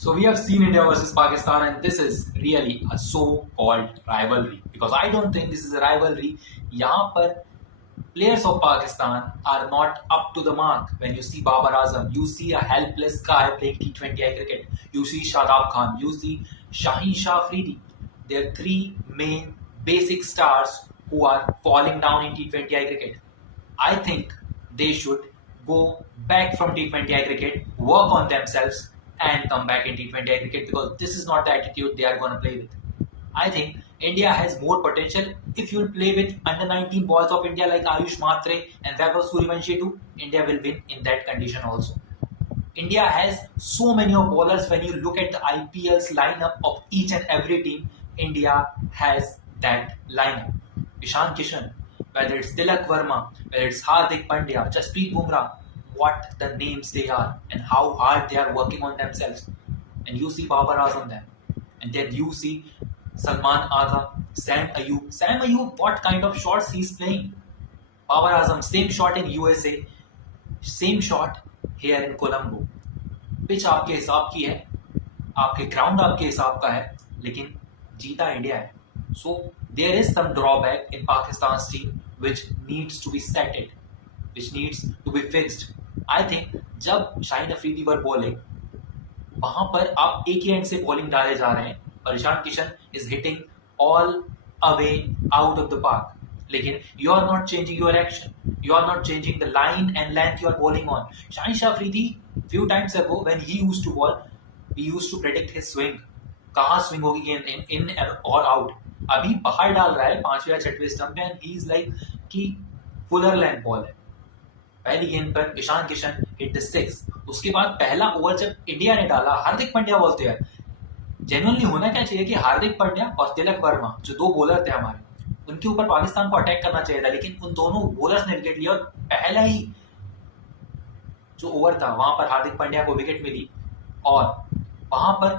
So we have seen India versus Pakistan, and this is really a so-called rivalry because I don't think this is a rivalry. यहाँ पर players of Pakistan are not up to the mark. When you see Babar Azam, you see a helpless guy playing T20I cricket. You see Shadab Khan, you see Shaheen Shah Afridi. They are three main basic stars who are falling down in T20I cricket. I think they should go back from T20I cricket, work on themselves, and come back in T20I cricket because this is not the attitude they are going to play with. I think India has more potential if you play with under 19 boys of India like Ayush Matre and Vaibhav Suryavanshi too. India will win in that condition also. India has so many of bowlers. When you look at the IPL's lineup of each and every team, India has that lineup. Ishan Kishan, whether it's Tilak Verma, whether it's Hardik Pandya, Jasprit Bumrah, what the names they are and how hard they are working on themselves. And you see Babar Azam there. And then you see Salman Agha, Sam Ayub. Sam Ayub, what kind of shots he's playing? Babar Azam, same shot in USA, same shot here in Colombo. Pitch आपके हिसाब की है, आपके ground आपके हिसाब का है, लेकिन जीता इंडिया है. So there is some drawback in Pakistan team which needs to be settled, which needs to be fixed. I think जब शाहिद अफरीदी वर बॉलिंग, वहां पर आप एक ही एंड से बॉलिंग डाले जा रहे हैं और Ishan Kishan is hitting all away out of the park. लेकिन you are not changing your action, you are not changing the line and length you are bowling on. Shaheen Shah Afridi, few times ago when he used to bowl, we used to predict his swing. कहाँ swing होगी गेंद in or out. अभी बाहर डाल रहा है 5वें या 6वें स्टंप पे and he is like कि fuller length ball है. पहली गेंद पर ईशान किशन hit the 6. उसके बाद पहला ओवर जब इंडिया ने डाला, Hardik Pandya was there. Genuinely होना क्या चाहिए कि हार्दिक पांड्या और तिलक वर्मा जो दो बॉलर थे हमारे, उनके ऊपर पाकिस्तान को अटैक करना चाहिए था, लेकिन उन दोनों बॉलर्स ने विकेट लिया और पहला ही जो ओवर था वहां पर हार्दिक पांड्या को विकेट मिली. और वहां पर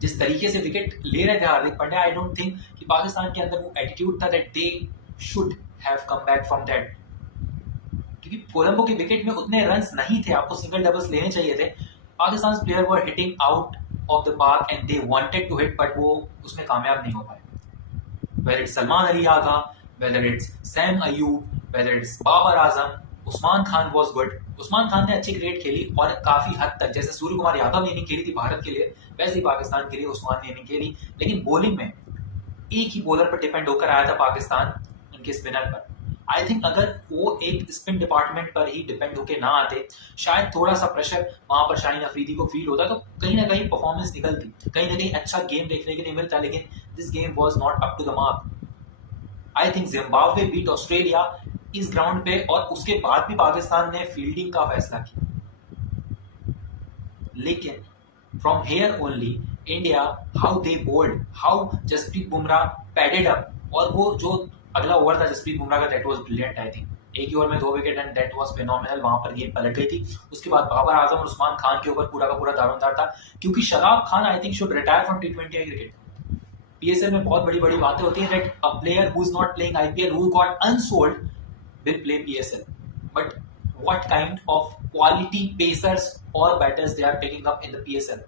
जिस तरीके से विकेट ले रहे थे Hardik Pandya, I don't think कि पाकिस्तान के अंदर वो एटीट्यूड था that they should have come back from that. क्योंकि कोलंबो के विकेट में उतने रन्स नहीं थे, आपको सिंगल डबल्स लेने चाहिए थे. Pakistan player were hitting out of the park and they wanted to hit, but वो उसमें कामयाब नहीं हो पाए. Whether it's Salman Ali Agha, whether it's Sam Ayub, whether it's Babar Azam, Usman Khan was good. Usman Khan ने अच्छी cricket खेली और काफी हद तक, जैसे सूर्य कुमार यादव ने इनिंग खेली थी भारत के लिए, वैसे ही पाकिस्तान के लिए उस्मान ने इनिंग खेली. लेकिन बॉलिंग में एक ही बॉलर पर डिपेंड होकर आया था पाकिस्तान, उनके स्पिनर पर. आई थिंक अगर वो एक स्पिन डिपार्टमेंट पर ही डिपेंड होकर ना आते, शायद थोड़ा सा प्रेशर वहां पर शाहीन अफरीदी को फील होता, तो कहीं ना कहीं परफॉर्मेंस निकलती, कहीं ना कहीं अच्छा गेम देखने के लिए मिलता. लेकिन this game was not up to the mark. I think Zimbabwe beat Australia इस ग्राउंड पे, और उसके बाद भी पाकिस्तान ने फील्डिंग का फैसला किया. लेकिन from here only India, how they bowled, how Jasprit Bumrah padded up, और वो जो अगला ओवर था जसप्रीत बुमराह का, that was brilliant. I think एक ही ओवर में 2 wicket and that was phenomenal. वहां पर गेम पलट गई थी. उसके बाद बाबर आजम और उस्मान खान के ऊपर पूरा का पूरा दारोमदार था, क्योंकि Shadab Khan I think should retire from T20 cricket. PSL में बहुत बड़ी बड़ी बातें होती हैं that a player who is not playing IPL, who got unsold, will play PSL. But what kind of quality pacers or batters they are picking up in the PSL?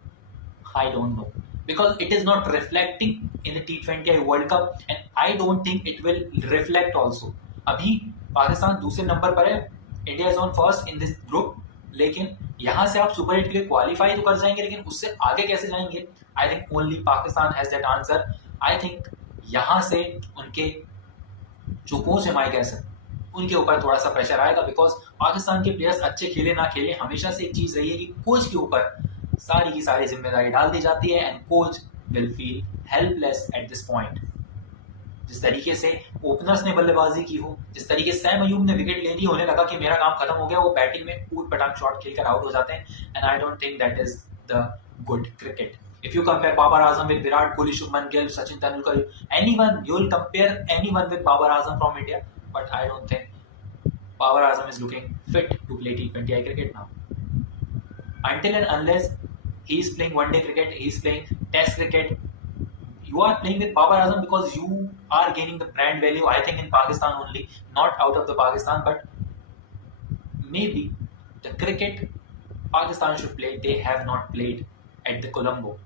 I don't know, because it is not reflecting in the T20I World Cup and I don't think it will reflect also. अभी पाकिस्तान दूसरे number पर है, India is on first in this group. लेकिन यहाँ से आप super 8 के लिए क्वालिफाई तो कर जाएंगे, लेकिन उससे आगे कैसे जाएंगे? I think only Pakistan has that answer. I think यहाँ से उनके जो कोच है माइक हैसन, उनके ऊपर थोड़ा सा प्रेशर आएगा, बिकॉज पाकिस्तान के प्लेयर्स अच्छे खेले ना खेले, हमेशा से एक चीज रही है कि कोच के ऊपर सारी की सारी जिम्मेदारी डाल दी जाती है and coach will feel helpless at this point. जिस तरीके से ओपनर्स ने बल्लेबाजी की हो, जिस तरीके से सैम अयूब ने विकेट ले ली, होने लगा कि मेरा काम खत्म हो गया, वो बैटिंग में ऊट पटांग शॉट खेलकर आउट हो जाते हैं. And I don't think that is the good cricket. If you compare Babar Azam with Virat Kohli, Shubman Gill, Sachin Tendulkar, anyone, you will compare anyone with Babar Azam from India, but I don't think Babar Azam is looking fit to play T20I cricket now. Until and unless he is playing one-day cricket, he is playing test cricket, you are playing with Babar Azam because you are gaining the brand value, I think, in Pakistan only, not out of the Pakistan, but maybe the cricket Pakistan should play, they have not played at the Colombo.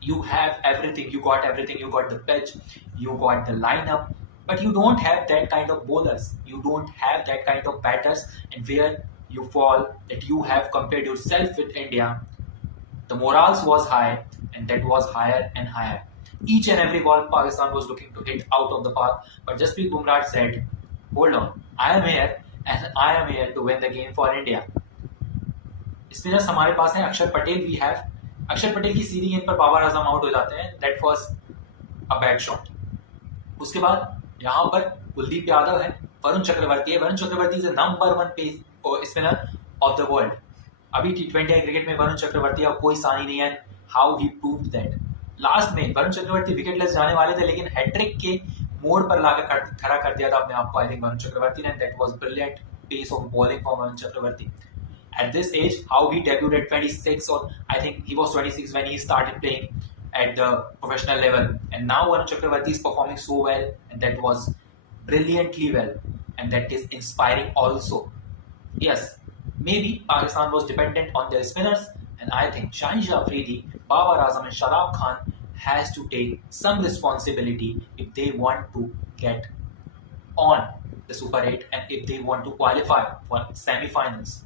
You have everything, you got everything, you got the pitch, you got the lineup, but you don't have that kind of bowlers, you don't have that kind of batters, and where you fall that you have compared yourself with India, the morals was high, and that was higher and higher. Each and every ball Pakistan was looking to hit out of the park, but Jasprit Bumrah said, hold on, I am here and I am here to win the game for India. Spinners हमारे पास हैं, अक्षर Patel we have. अक्षर पटेल की सीधी गेंद पर Babar Azam out हो जाते हैं. That was a bad shot. उसके बाद यहाँ पर कुलदीप यादव है, वरुण चक्रवर्ती है. Varun Chakravarthy is number 1 pace spinner of the world. अभी T20 क्रिकेट में वरुण चक्रवर्ती का कोई सानी नहीं है. How he proved that. Last में वरुण चक्रवर्ती विकेटलेस जाने वाले थे, लेकिन हैट्रिक के मोड़ पर लाकर खड़ा कर दिया था अपने आप को आई थिंक वरुण चक्रवर्ती ने. That was brilliant pace of bowling from Varun Chakravarti. At this age, how he debuted at 26, or I think he was 26 when he started playing at the professional level, and now Varun Chakravarti is performing so well, and that was brilliantly well, and that is inspiring also. Yes, maybe Pakistan was dependent on their spinners, and I think Shaheen Afridi, Babar Azam and Shadab Khan has to take some responsibility if they want to get on the Super 8 and if they want to qualify for semi-finals.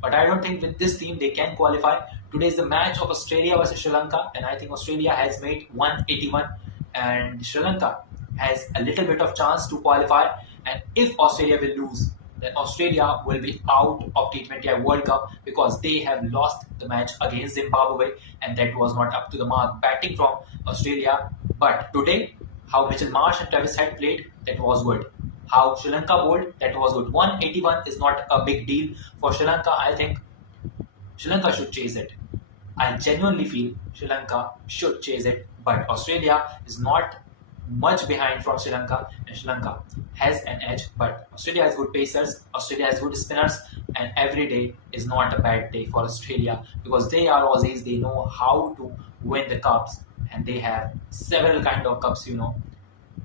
But I don't think with this team they can qualify. Today is the match of Australia versus Sri Lanka, and I think Australia has made 181 and Sri Lanka has a little bit of chance to qualify. And if Australia will lose, then Australia will be out of T20 World Cup because they have lost the match against Zimbabwe, and that was not up to the mark batting from Australia. But today, how Mitchell Marsh and Travis Head played, that was good. How Sri Lanka bowled, that was good. 181 is not a big deal for Sri Lanka. I think Sri Lanka should chase it. I genuinely feel Sri Lanka should chase it, but Australia is not much behind from Sri Lanka, and Sri Lanka has an edge. But Australia has good pacers, Australia has good spinners, and every day is not a bad day for Australia because they are Aussies. They know how to win the cups, and they have several kind of cups,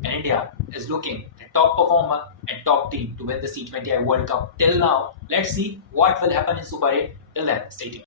And India is looking the top performer and top team to win the T20 World Cup. Till now, let's see what will happen in Super 8. Till then, stay tuned.